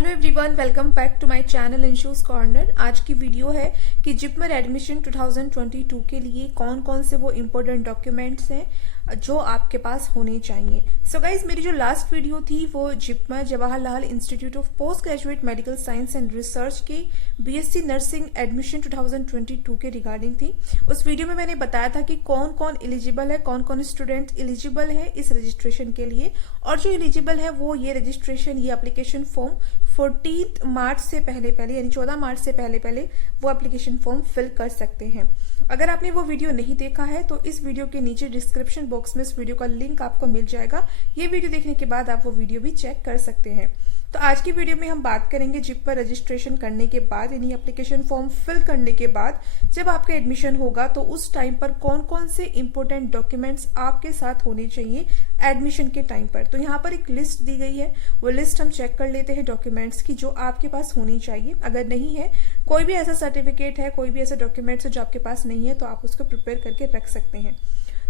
Hello everyone, welcome back to my channel Inshu's corner. आज की video है कि जिपमर एडमिशन 2022 के लिए कौन कौन से वो इम्पोर्टेंट डॉक्यूमेंट्स हैं जो आपके पास होने चाहिए। सो गाइज, मेरी जो लास्ट वीडियो थी वो JIPMER Jawaharlal institute of post graduate medical science and research के बीएससी नर्सिंग एडमिशन 2022 के रिगार्डिंग थी। उस वीडियो में मैंने बताया था कि कौन कौन एलिजिबल है, कौन कौन स्टूडेंट एलिजिबल है इस रजिस्ट्रेशन के लिए, और जो एलिजिबल है वो ये रजिस्ट्रेशन, ये एप्लीकेशन फॉर्म 14 मार्च से पहले यानी 14 मार्च से पहले वो एप्लीकेशन फॉर्म फिल कर सकते हैं। अगर आपने वो वीडियो नहीं देखा है तो इस वीडियो के नीचे डिस्क्रिप्शन बॉक्स में इस वीडियो का लिंक आपको मिल जाएगा। ये वीडियो देखने के बाद आप वो वीडियो भी चेक कर सकते हैं। तो आज की वीडियो में हम बात करेंगे जिप पर रजिस्ट्रेशन करने के बाद, यानी एप्लीकेशन फॉर्म फिल करने के बाद जब आपका एडमिशन होगा तो उस टाइम पर कौन कौन से इंपॉर्टेंट डॉक्यूमेंट्स आपके साथ होने चाहिए एडमिशन के टाइम पर। तो यहाँ पर एक लिस्ट दी गई है, वो लिस्ट हम चेक कर लेते हैं डॉक्यूमेंट्स की जो आपके पास होनी चाहिए। अगर नहीं है, कोई भी ऐसा सर्टिफिकेट है, कोई भी ऐसा डॉक्यूमेंट्स है जो आपके पास नहीं है, तो आप उसको प्रिपेयर करके रख सकते हैं।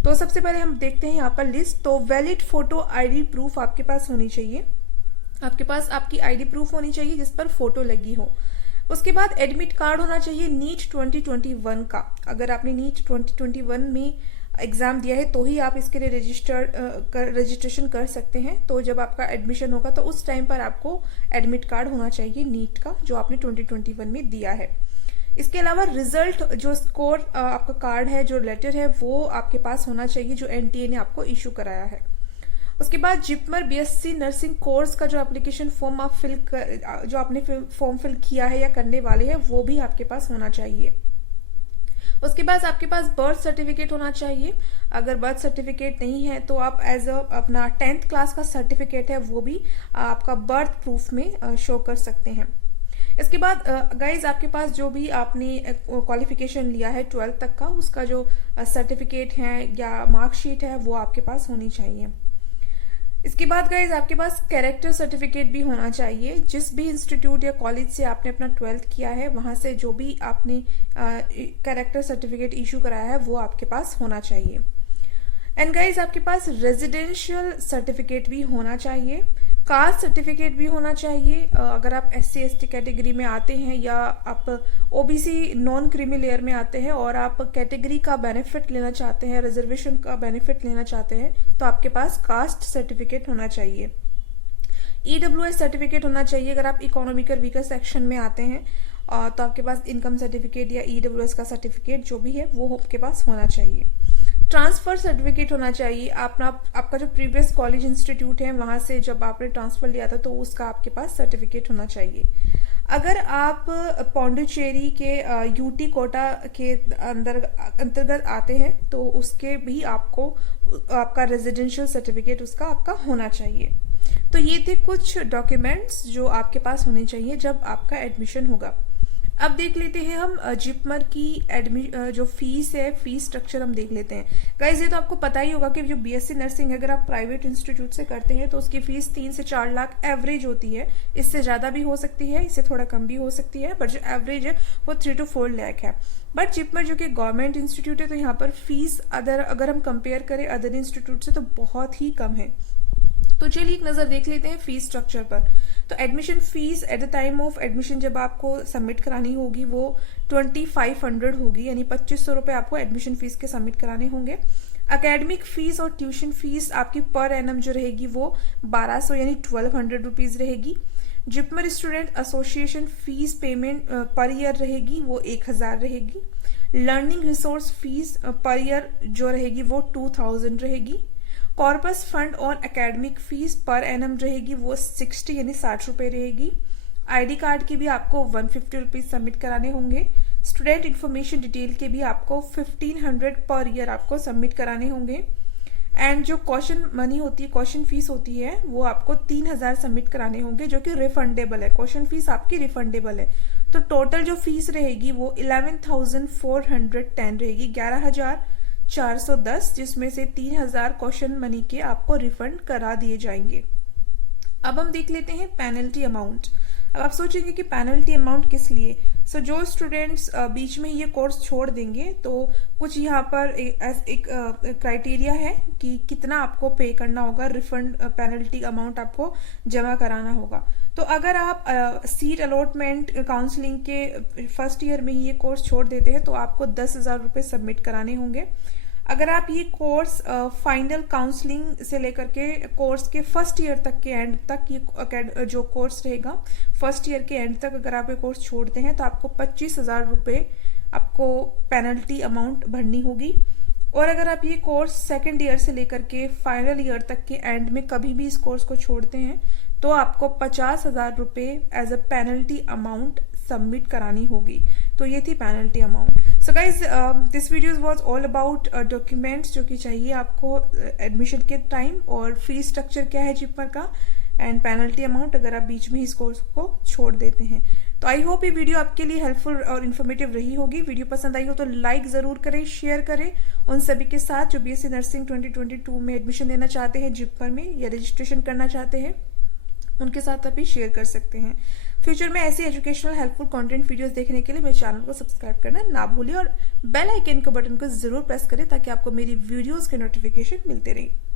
तो सबसे पहले हम देखते हैं यहाँ पर लिस्ट। तो वैलिड फोटो आईडी प्रूफ आपके पास होनी चाहिए। आपके पास आपकी आईडी प्रूफ होनी चाहिए जिस पर फोटो लगी हो। उसके बाद एडमिट कार्ड होना चाहिए नीट 2021 का। अगर आपने नीट 2021 में एग्जाम दिया है तो ही आप इसके लिए रजिस्ट्रेशन कर सकते हैं। तो जब आपका एडमिशन होगा तो उस टाइम पर आपको एडमिट कार्ड होना चाहिए नीट का, जो आपने 2021 में दिया है। इसके अलावा रिजल्ट, जो स्कोर आपका कार्ड है, जो लेटर है, वो आपके पास होना चाहिए जो एनटीए ने आपको इश्यू कराया है। उसके बाद जिपमर बीएससी नर्सिंग कोर्स का जो एप्लीकेशन फॉर्म आप जो आपने फॉर्म फिल किया है या करने वाले हैं, वो भी आपके पास होना चाहिए। उसके बाद आपके पास बर्थ सर्टिफिकेट होना चाहिए। अगर बर्थ सर्टिफिकेट नहीं है तो आप एज अपना 10th क्लास का सर्टिफिकेट है वो भी आपका बर्थ प्रूफ में शो कर सकते हैं। इसके बाद गाइज, आपके पास जो भी आपने क्वालिफिकेशन लिया है 12th तक का, उसका जो सर्टिफिकेट है या मार्कशीट है वो आपके पास होनी चाहिए। इसके बाद गाइज, आपके पास कैरेक्टर सर्टिफिकेट भी होना चाहिए। जिस भी इंस्टीट्यूट या कॉलेज से आपने अपना 12th किया है वहां से जो भी आपने कैरेक्टर सर्टिफिकेट इशू कराया है वो आपके पास होना चाहिए। एंड गाइज, आपके पास रेजिडेंशियल सर्टिफिकेट भी होना चाहिए, कास्ट सर्टिफिकेट भी होना चाहिए। अगर आप SC ST कैटेगरी में आते हैं या आप OBC नॉन क्रीमी लेयर में आते हैं और आप कैटेगरी का बेनिफिट लेना चाहते हैं, रिजर्वेशन का बेनिफिट लेना चाहते हैं, तो आपके पास कास्ट सर्टिफिकेट होना चाहिए। EWS सर्टिफिकेट होना चाहिए। अगर आप इकोनॉमिकल वीकर सेक्शन में आते हैं तो आपके पास इनकम सर्टिफिकेट या EWS का सर्टिफिकेट जो भी है वो आपके पास होना चाहिए। ट्रांसफर सर्टिफिकेट होना चाहिए। आपका जो प्रीवियस कॉलेज इंस्टीट्यूट है वहां से जब आपने ट्रांसफर लिया था तो उसका आपके पास सर्टिफिकेट होना चाहिए। अगर आप पौंडीचेरी के यूटी कोटा के अंतर्गत आते हैं तो उसके भी आपका रेजिडेंशियल सर्टिफिकेट उसका आपका होना चाहिए। तो ये थे कुछ डॉक्यूमेंट्स जो आपके पास होने चाहिए जब आपका एडमिशन होगा। अब देख लेते हैं हम जिपमर की जो फीस है, फीस स्ट्रक्चर हम देख लेते हैं। गाइज, ये तो आपको पता ही होगा कि जो बीएससी नर्सिंग अगर आप प्राइवेट इंस्टीट्यूट से करते हैं तो उसकी फीस 3 से 4 लाख एवरेज होती है। इससे ज्यादा भी हो सकती है, इससे थोड़ा कम भी हो सकती है, बट जो एवरेज है वो 3 to 4 लाख है। बट जिपमर जो कि गवर्नमेंट इंस्टीट्यूट है तो यहाँ पर फीस अगर हम कंपेयर करें अदर इंस्टीट्यूट से तो बहुत ही कम है। तो चलिए एक नजर देख लेते हैं फीस स्ट्रक्चर पर। तो admission fees at the time of admission जब आपको सबमिट करानी होगी वो 2500 होगी, यानी 2500 रुपए आपको एडमिशन फीस के सबमिट कराने होंगे। एकेडमिक फीस और ट्यूशन फीस आपकी पर एनम जो रहेगी वो 1200 यानी 1200 रुपीज रहेगी। JIPMER student association fees payment per year रहेगी वो 1000 रहेगी। Learning resource fees per year जो रहेगी वो 2000 रहेगी। कॉर्पस फंड और एकेडमिक फीस पर एनम रहेगी वो 60 यानी 60 रुपए रहेगी। आईडी कार्ड की भी आपको 150 रुपीज सबमिट कराने होंगे। स्टूडेंट इन्फॉर्मेशन डिटेल के भी आपको 1500 पर ईयर आपको सबमिट कराने होंगे। एंड जो क्वेश्चन मनी होती है, क्वेश्चन फीस होती है, वो आपको 3000 सबमिट कराने होंगे जो कि रिफंडेबल है। क्वेश्चन फीस आपकी रिफंडेबल है। तो टोटल जो फीस रहेगी वो 11,410 रहेगी, 11,410, जिसमें से 3000 क्वेश्चन मनी के आपको रिफंड करा दिए जाएंगे। अब हम देख लेते हैं पेनल्टी अमाउंट। अब आप सोचेंगे कि पेनल्टी अमाउंट किस लिए। सो जो स्टूडेंट्स बीच में ये कोर्स छोड़ देंगे तो कुछ यहाँ पर एक क्राइटेरिया है कि कितना आपको पे करना होगा, रिफंड पेनल्टी अमाउंट आपको जमा कराना होगा। तो अगर आप सीट अलॉटमेंट काउंसलिंग के फर्स्ट ईयर में ही ये कोर्स छोड़ देते हैं तो आपको 10,000 रुपये सबमिट कराने होंगे। अगर आप ये कोर्स फाइनल काउंसलिंग से लेकर के कोर्स के फर्स्ट ईयर तक के एंड तक ये जो कोर्स रहेगा फर्स्ट ईयर के एंड तक अगर आप ये कोर्स छोड़ते हैं तो आपको 25,000 रुपये आपको पेनल्टी अमाउंट भरनी होगी। और अगर आप ये कोर्स सेकेंड ईयर से लेकर के फाइनल ईयर तक के एंड में कभी भी इस कोर्स को छोड़ते हैं तो आपको 50,000 रुपये as a penalty amount submit करानी होगी। तो ये थी penalty amount. So guys this video was all about documents जो कि चाहिए आपको एडमिशन के टाइम, और फीस स्ट्रक्चर क्या है जिपमर का, एंड पेनल्टी अमाउंट अगर आप बीच में इस कोर्स को छोड़ देते हैं। तो आई होप ये वीडियो आपके लिए हेल्पफुल और इन्फॉर्मेटिव रही होगी। वीडियो पसंद आई हो तो लाइक जरूर करें, शेयर करें उन सभी के साथ जो बीएससी नर्सिंग 2022 में एडमिशन लेना चाहते हैं जिपमर में या रजिस्ट्रेशन करना चाहते हैं, उनके साथ आप ही शेयर कर सकते हैं। फ्यूचर में ऐसी एजुकेशनल हेल्पफुल कंटेंट वीडियोस देखने के लिए मेरे चैनल को सब्सक्राइब करना ना भूलिए और बेल आइकन के बटन को जरूर प्रेस करें ताकि आपको मेरी वीडियोस के नोटिफिकेशन मिलते रहें।